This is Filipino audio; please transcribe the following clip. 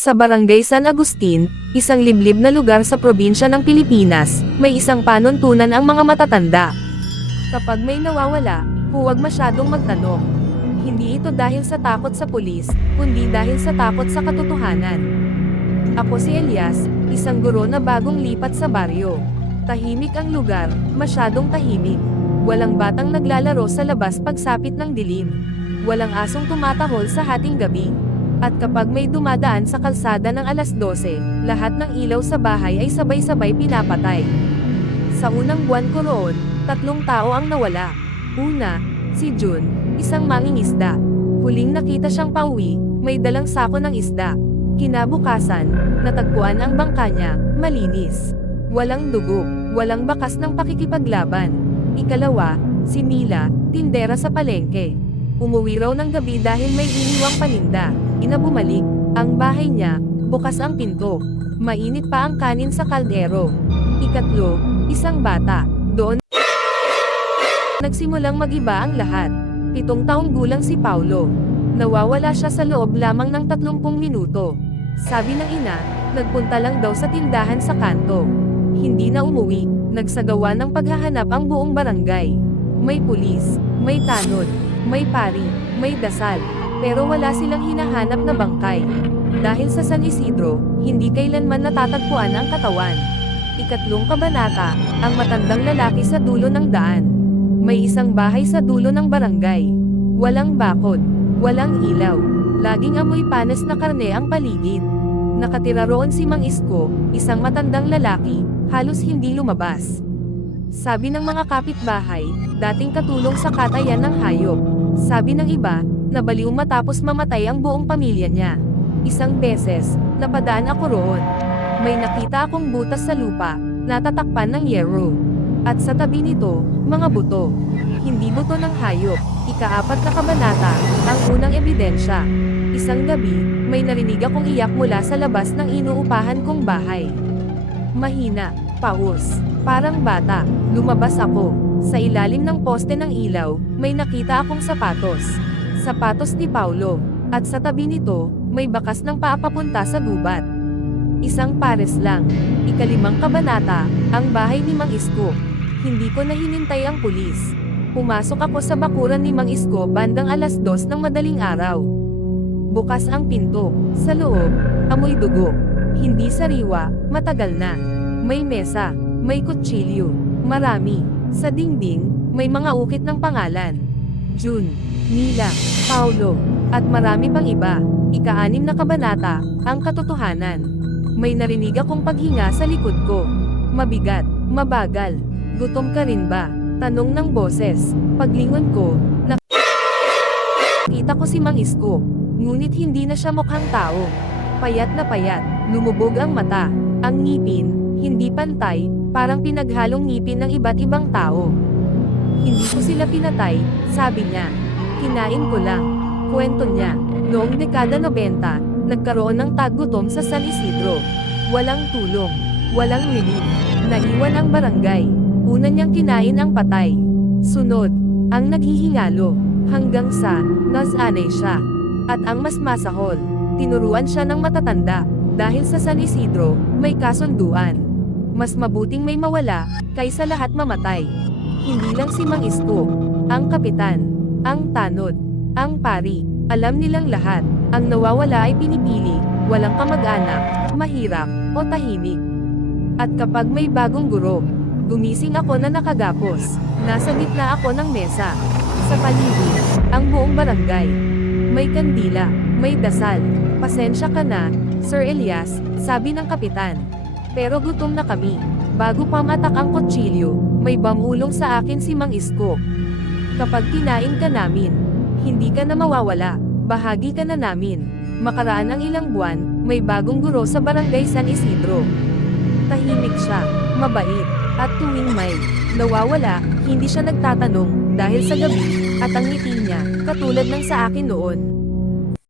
Sa Barangay San Agustin, isang liblib na lugar sa probinsya ng Pilipinas, may isang panuntunan ang mga matatanda. Kapag may nawawala, huwag masyadong magtanong. Hindi ito dahil sa takot sa pulis, kundi dahil sa takot sa katotohanan. Ako si Elias, isang guro na bagong lipat sa baryo. Tahimik ang lugar, masyadong tahimik. Walang batang naglalaro sa labas pagsapit ng dilim. Walang asong tumatahol sa hating gabi. At kapag may dumadaan sa kalsada ng alas 12, lahat ng ilaw sa bahay ay sabay-sabay pinapatay. Sa unang buwan ko roon, 3 tao ang nawala. Una, si June, isang mangingisda. Huling nakita siyang pauwi, may dalang sako ng isda. Kinabukasan, natagpuan ang bangka niya, malinis. Walang dugo, walang bakas ng pakikipaglaban. Ikalawa, si Mila, tindera sa palengke. Umuwi raw ng gabi dahil may iniwang paninda. Bumalik, ang bahay niya, bukas ang pinto. Mainit pa ang kanin sa kaldero. Ikatlo, isang bata. Doon nagsimulang mag-iba ang lahat. 7 taong gulang si Paulo. Nawawala siya sa loob lamang ng 30 minuto. Sabi ng ina, nagpunta lang daw sa tindahan sa kanto. Hindi na umuwi, nagsagawa ng paghahanap ang buong barangay. May pulis, may tanod, may pari, may dasal. Pero wala silang hinahanap na bangkay. Dahil sa San Isidro, hindi kailanman natatagpuan ang katawan. Ikatlong kabanata, ang matandang lalaki sa dulo ng daan. May isang bahay sa dulo ng barangay. Walang bakod, walang ilaw. Laging amoy panis na karne ang paligid. Nakatira roon si Mang Isko, isang matandang lalaki, halos hindi lumabas. Sabi ng mga kapitbahay, dating katulong sa katayan ng hayop. Sabi ng iba, nabaliw matapos mamatay ang buong pamilya niya. Isang beses, napadaan ako roon. May nakita akong butas sa lupa, natatakpan ng yero. At sa tabi nito, mga buto. Hindi buto ng hayop. Ika-4 na kabanata, ang unang ebidensya. Isang gabi, may narinig akong iyak mula sa labas ng inuupahan kong bahay. Mahina, paus, parang bata. Lumabas ako. Sa ilalim ng poste ng ilaw, may nakita akong sapatos. Sapatos ni Paulo, at sa tabi nito, may bakas ng paa papunta sa gubat. Isang pares lang. Ika-5 kabanata, ang bahay ni Mang Isko. Hindi ko na hinintay ang pulis. Pumasok ako sa bakuran ni Mang Isko bandang alas 2 ng madaling araw. Bukas ang pinto. Sa loob, amoy dugo. Hindi sariwa, matagal na. May mesa, may kutsilyo, marami. Sa dingding, may mga ukit ng pangalan. June, Mila, Paulo, at marami pang iba. Ika-6 na kabanata, ang katotohanan. May narinig akong paghinga sa likod ko. Mabigat, mabagal. Gutom ka rin ba? Tanong ng boses. Paglingon ko, nakita ko si Mang Isko. Ngunit hindi na siya mukhang tao. Payat na payat, lumubog ang mata. Ang ngipin, hindi pantay, parang pinaghalong ngipin ng iba't ibang tao. Hindi ko sila pinatay, sabi niya. Kinain ko lang. Kwento niya, noong dekada 90, nagkaroon ng taggutom sa San Isidro. Walang tulong, walang relief. Naiwan ang barangay. Una niyang kinain ang patay. Sunod, ang naghihingalo. Hanggang sa, nasanay siya. At ang mas masahol, tinuruan siya ng matatanda. Dahil sa San Isidro, may kasunduan. Mas mabuting may mawala, kaysa lahat mamatay. Hindi lang si Mang Isko, ang kapitan, ang tanod, ang pari, alam nilang lahat, ang nawawala ay pinipili, walang kamag-anak, mahirap, o tahimik. At kapag may bagong guro, gumising ako na nakagapos, nasa gitna ako ng mesa. Sa paligid, ang buong barangay. May kandila, may dasal. Pasensya ka na, Sir Elias, sabi ng kapitan. Pero gutom na kami. Bago pamatak ang kutsilyo, may bamulong sa akin si Mang Isko. Kapag kinain ka namin, hindi ka na mawawala, bahagi ka na namin. Makaraan ang ilang buwan, may bagong guro sa Barangay San Isidro. Tahimik siya, mabait, at tuwing may nawawala, hindi siya nagtatanong, dahil sa gabi, at ang ngiti niya, katulad ng sa akin noon.